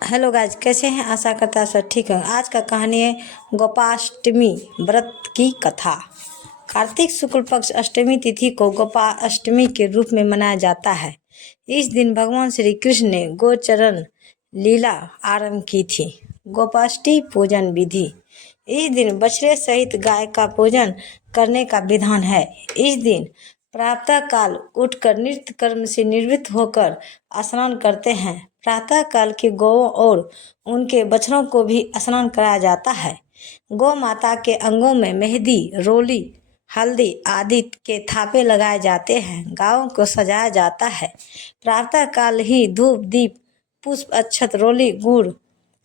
Hello guys, कैसे हैं? आशा करता है सब ठीक है। आज का कहानी है गोपाष्टमी व्रत की कथा। कार्तिक शुक्ल पक्ष अष्टमी तिथि को गोपाष्टमी के रूप में मनाया जाता है। इस दिन भगवान श्री कृष्ण ने गोचरण लीला आरंभ की थी। गोपाष्टी पूजन विधि। इस दिन बछड़े सहित गाय का पूजन करने का विधान है। इस दिन प्रातः काल उठकर नित्य कर्म से निवृत्त होकर स्नान करते हैं। प्रातः काल के गौओं और उनके बछड़ों को भी स्नान कराया जाता है। गौ माता के अंगों में मेहंदी, रोली, हल्दी आदि के थापे लगाए जाते हैं। गायों को सजाया जाता है। प्रातः काल ही धूप, दीप, पुष्प, अक्षत, रोली, गुड़,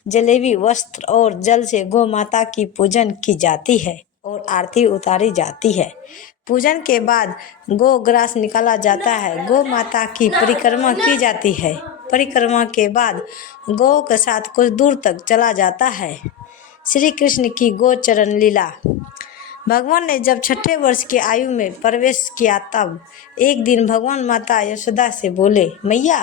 जलेबी, वस्त्र और जल से गौ माता की पूजन की जाती है और आरती उतारी जाती है। पूजन के बाद गौ ग्रास निकाला जाता है। गौ माता की परिक्रमा की जाती है। परिक्रमा के बाद गौ के साथ कुछ दूर तक चला जाता है। श्री कृष्ण की गोचरण लीला। भगवान ने जब 6ठे वर्ष की आयु में प्रवेश किया तब एक दिन भगवान माता यशोदा से बोले, मैया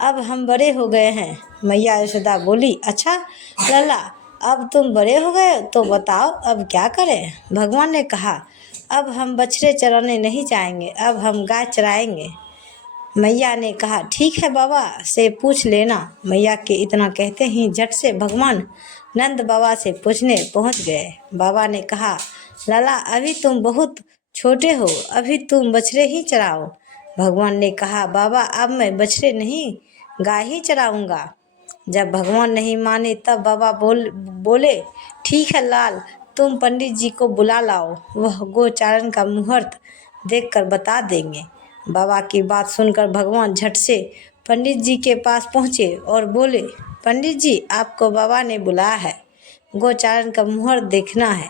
अब हम बड़े हो गए हैं। मैया यशोदा बोली, अच्छा लला, अब तुम बड़े हो गए तो बताओ अब क्या करें? भगवान ने कहा, अब हम बछड़े चराने नहीं जाएंगे, अब हम गाय चराएंगे। मैया ने कहा, ठीक है, बाबा से पूछ लेना। मैया के इतना कहते ही झट से भगवान नंद बाबा से पूछने पहुंच गए। बाबा ने कहा, लाला अभी तुम बहुत छोटे हो, अभी तुम बछड़े ही चराओ। भगवान ने कहा, बाबा अब मैं बछड़े नहीं गाय ही चराऊंगा। जब भगवान नहीं माने तब बाबा बोले, ठीक है लाल, तुम पंडित जी को बुला लाओ, वह गोचारण का मुहूर्त देखकर बता देंगे। बाबा की बात सुनकर भगवान झट से पंडित जी के पास पहुँचे और बोले, पंडित जी आपको बाबा ने बुलाया है, गोचारण का मुहूर्त देखना है।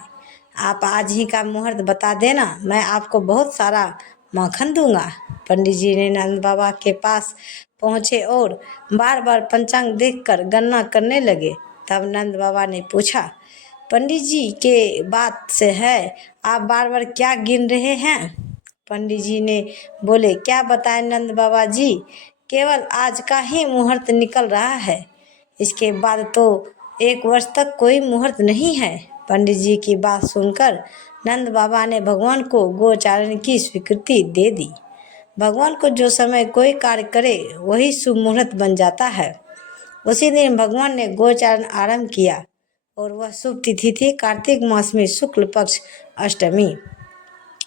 आप आज ही का मुहूर्त बता देना, मैं आपको बहुत सारा माखन दूंगा। पंडित जी ने नंद बाबा के पास पहुँचे और बार बार पंचांग देखकर गणना करने लगे। तब नंद बाबा ने पूछा, पंडित जी के बात से है, आप बार बार क्या गिन रहे हैं? पंडित जी ने बोले, क्या बताएं नंद बाबा जी, केवल आज का ही मुहूर्त निकल रहा है, इसके बाद तो 1 वर्ष तक कोई मुहूर्त नहीं है। पंडित जी की बात सुनकर नंद बाबा ने भगवान को गोचारण की स्वीकृति दे दी। भगवान को जो समय कोई कार्य करे वही शुभ मुहूर्त बन जाता है। उसी दिन भगवान ने गोचारण आरंभ किया और वह शुभ तिथि थी कार्तिक मास में शुक्ल पक्ष अष्टमी।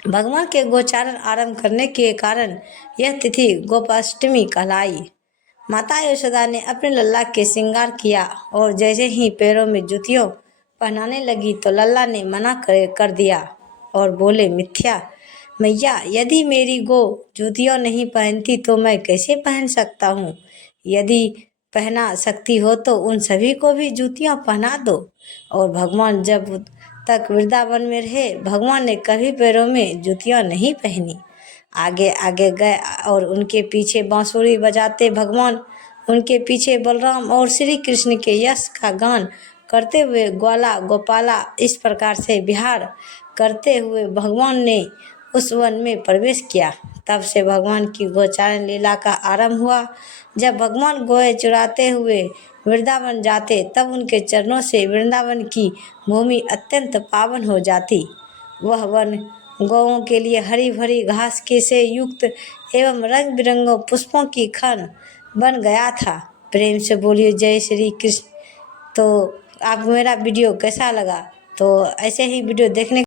भगवान के गोचारण आरंभ करने के कारण यह तिथि गोपाष्टमी कहलाई। माता यशोदा ने अपने लल्ला के श्रृंगार किया और जैसे ही पैरों में जूतियों पहनाने लगी तो लल्ला ने मना कर दिया और बोले, मिथ्या मैया, यदि मेरी गो जूतियों नहीं पहनती तो मैं कैसे पहन सकता हूँ? यदि पहना सकती हो तो उन सभी को भी जूतियाँ पहना दो। और भगवान जब तक वृंदावन में रहे, भगवान ने कभी पैरों में जूतियाँ नहीं पहनी। आगे आगे गए और उनके पीछे बांसुरी बजाते भगवान, उनके पीछे बलराम और श्री कृष्ण के यश का गान करते हुए ग्वाला गोपाला इस प्रकार से विहार करते हुए भगवान ने उस वन में प्रवेश किया। तब से भगवान की गोचारण लीला का आरंभ हुआ। जब भगवान गोए चुराते हुए वृंदावन जाते तब उनके चरणों से वृंदावन की भूमि अत्यंत पावन हो जाती। वह वन गौओं के लिए हरी भरी घास के से युक्त एवं रंग बिरंगों पुष्पों की खन बन गया था। प्रेम से बोलिए जय श्री कृष्ण। तो आपको मेरा वीडियो कैसा लगा? तो ऐसे ही वीडियो देखने